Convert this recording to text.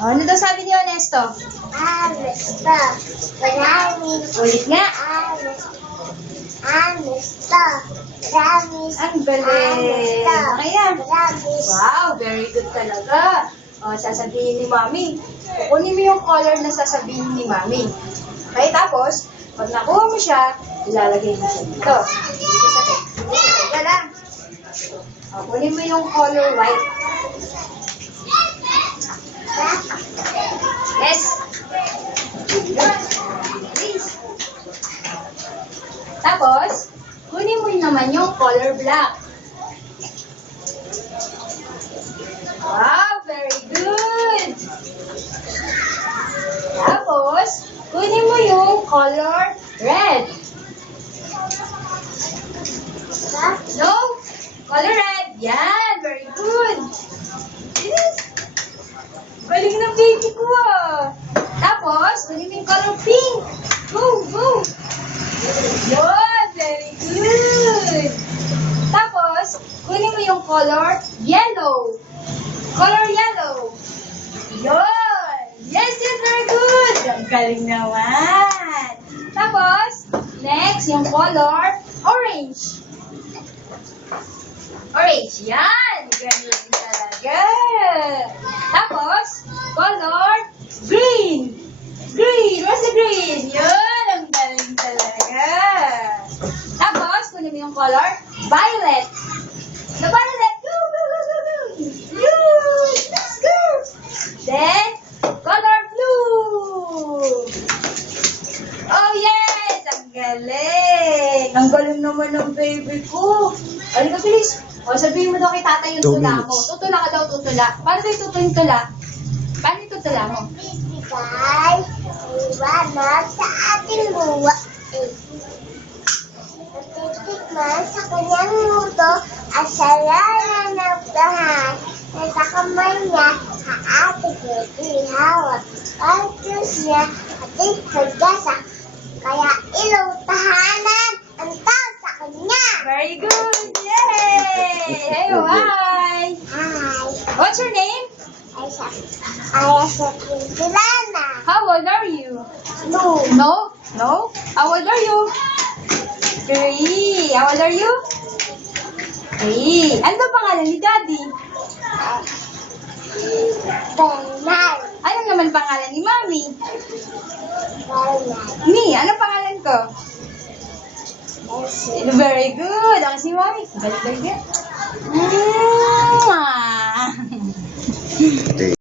Oh, ano daw sabi ni Honesto? Honesto. Promise. Ulit nga. Honesto. Promise. Ang galing. Okay yan. Promise. Wow, very good talaga. O, sasabihin ni Mami. Kukunin mo yung color na sasabihin ni Mami. Okay, tapos, pag nakuha mo siya, ilalagay mo siya dito. Dito sa tek. Dito lang. O, kunin mo yung color white. Yes. Please. Tapos, kunin mo naman yung color black. Wow, very good. Tapos, kunin mo yung color red. No? Color red. Yan, very good. Yes. Galing ng baby ko ah. Tapos, kunin mo yung color pink. Go, go. Yun, very good. Tapos, kunin mo yung color yellow. Color yellow. Yun. Yes, yes, very good. Ang galing naman. Tapos, next, yung color orange. Orange. Yan. Galing talaga. Tapos, color green. Green. Where's the green? Yun. Ang galing talaga. Tapos, kunin mo yung color violet. The violet. Go, go, go, go, go. Yun. Let's go. Then, color blue. Oh, yes. Ang galing. Ang galing naman ng baby ko. Halika, bilis. O, sabihin mo daw kay tatay yung 2 tula mo. minutes. Tutula ka daw, tutula. Paano tayo tutula yung tula? Paano yung tutula mo? Bibigay iwanan sa ating luwa. Natitikman sa kanyang luto at saraya ng dahan na sa kamay niya ang ating hawak. Pagkos niya ating pagdasa kaya ilaw tahanan ang tawag sa kanya. Very good. Yay! Hey, hi. Hi, What's your name? ay sa Quintilana. How old are you? No. No? No? How old are you? 3. How old are you? 3. Ano ba pangalan ni Daddy? Bernal. Ano naman pangalan ni Mommy? Bernal. Me, ano pangalan ko? Very good. Ako si Mommy. Galing-galing. Mwah!